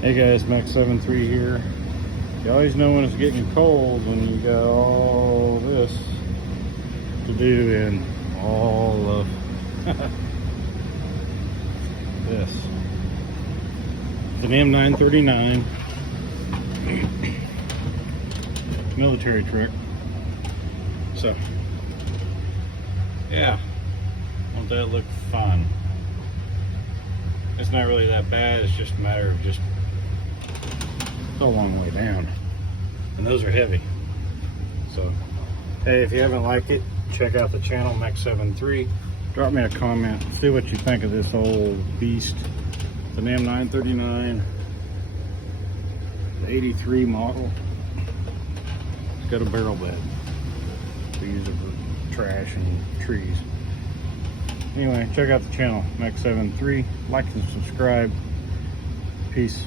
Hey guys, M939 here. You always know when it's getting cold when you got all this to do and all of this. It's an M939 military truck. So, yeah, won't that look fun? It's not really that bad, it's just a matter of it's a long way down. And those are heavy. So, hey, if you haven't liked it, check out the channel, M939. Drop me a comment, see what you think of this old beast. It's an M939, the 83 model. It's got a barrel bed. We use it for trash and trees. Anyway, check out the channel, M939. Like and subscribe. Peace.